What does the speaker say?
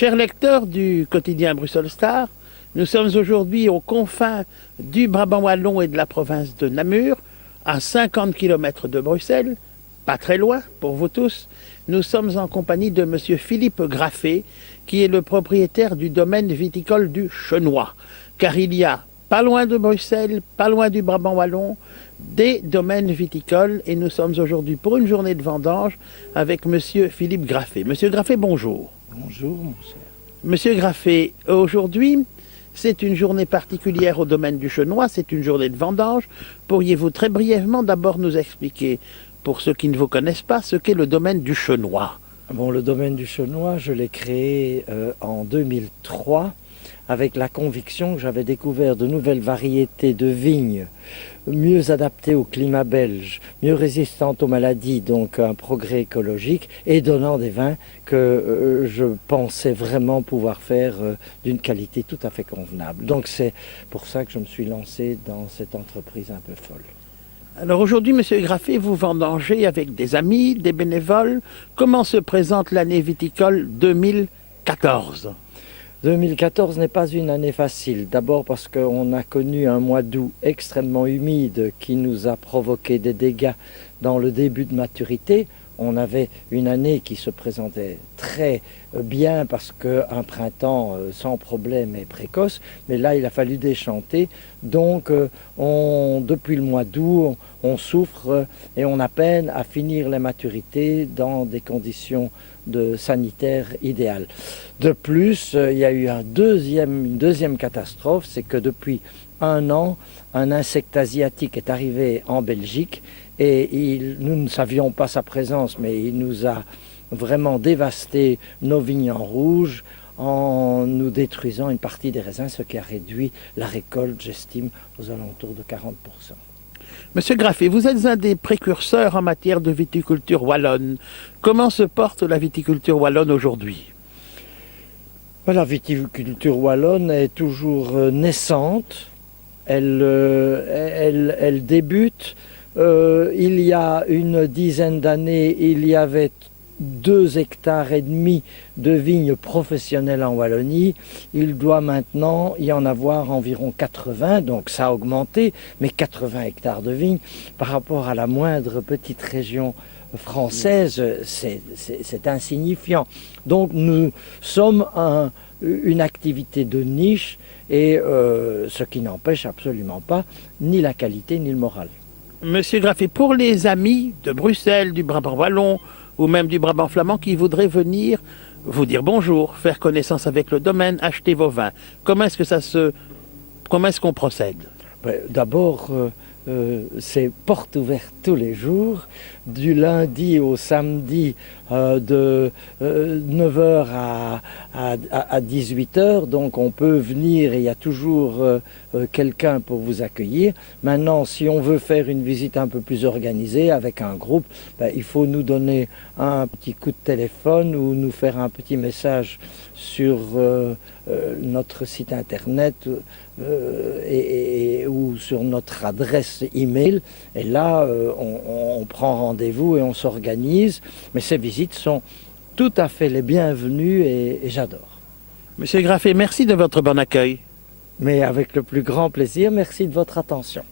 Chers lecteurs du quotidien Bruxelles Star, nous sommes aujourd'hui aux confins du Brabant wallon et de la province de Namur, à 50 km de Bruxelles, pas très loin pour vous tous. Nous sommes en compagnie de M. Philippe Graffé, qui est le propriétaire du domaine viticole du Chenois, car il y a, pas loin de Bruxelles, pas loin du Brabant wallon, des domaines viticoles, et nous sommes aujourd'hui pour une journée de vendange avec M. Philippe Graffé. Monsieur Graffé, bonjour. Bonjour, mon cher. Monsieur Graffé, aujourd'hui, c'est une journée particulière au domaine du Chenois, c'est une journée de vendange. Pourriez-vous très brièvement d'abord nous expliquer, pour ceux qui ne vous connaissent pas, ce qu'est le domaine du Chenois? Bon, le domaine du Chenois, je l'ai créé en 2003 avec la conviction que j'avais découvert de nouvelles variétés de vignes mieux adaptées au climat belge, mieux résistantes aux maladies, donc un progrès écologique et donnant des vins que je pensais vraiment pouvoir faire d'une qualité tout à fait convenable. Donc c'est pour ça que je me suis lancé dans cette entreprise un peu folle. Alors aujourd'hui, Monsieur Graffé, vous vendangez avec des amis, des bénévoles. Comment se présente l'année viticole 2014? 2014 n'est pas une année facile. D'abord parce qu'on a connu un mois d'août extrêmement humide qui nous a provoqué des dégâts dans le début de maturité. On avait une année qui se présentait très bien parce qu'un printemps sans problème et précoce, mais là il a fallu déchanter. Donc depuis le mois d'août, on souffre et on a peine à finir les maturités dans des conditions sanitaires idéales. De plus, il y a eu une deuxième catastrophe, c'est que depuis un an, un insecte asiatique est arrivé en Belgique et nous ne savions pas sa présence, mais il nous a vraiment dévasté nos vignes en rouge en nous détruisant une partie des raisins, ce qui a réduit la récolte, j'estime, aux alentours de 40%. Monsieur Graffé, vous êtes un des précurseurs en matière de viticulture wallonne. Comment se porte la viticulture wallonne aujourd'hui? La viticulture wallonne est toujours naissante. Elle débute. Il y a une dizaine d'années, il y avait 2,5 hectares de vignes professionnelles en Wallonie. Il doit maintenant y en avoir environ 80, donc ça a augmenté, mais 80 hectares de vignes par rapport à la moindre petite région française, c'est insignifiant. Donc nous sommes une activité de niche et ce qui n'empêche absolument pas ni la qualité ni le moral. Monsieur Graffé, pour les amis de Bruxelles, du Brabant wallon ou même du Brabant flamand qui voudraient venir vous dire bonjour, faire connaissance avec le domaine, acheter vos vins, comment est-ce qu'on procède? D'abord, c'est porte ouverte tous les jours, du lundi au samedi de 9h à 18h, donc on peut venir et il y a toujours quelqu'un pour vous accueillir. Maintenant, si on veut faire une visite un peu plus organisée avec un groupe, il faut nous donner un petit coup de téléphone ou nous faire un petit message sur notre site internet ou sur notre adresse email. Et là, on prend rendez-vous et on s'organise. Mais ces visites sont tout à fait les bienvenues et j'adore. Monsieur Graffé, merci de votre bon accueil. Mais avec le plus grand plaisir, merci de votre attention.